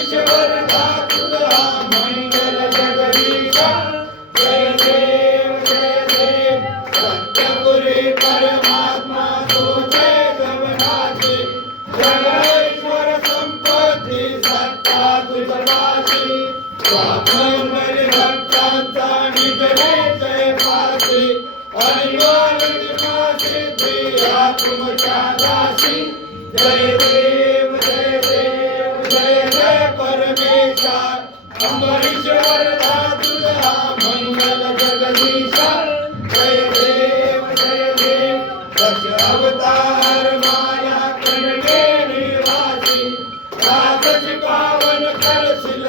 अंबरीश्वर तुझा मंगल जगदीशा जय देव सत्यपुरी परमात्मा तुझे गमनाची जगेश्वर संपत्ती सत्ता तुझवाची स्वामी भक्तांचा निज जय पासी सिद्धी तुमच्या दासी जय देव जय परमेश्वर अंबरीश्वर तुझा मंगल जगदीशा जय देव दश अवतार माया कणके निवासी राजस पावन करशील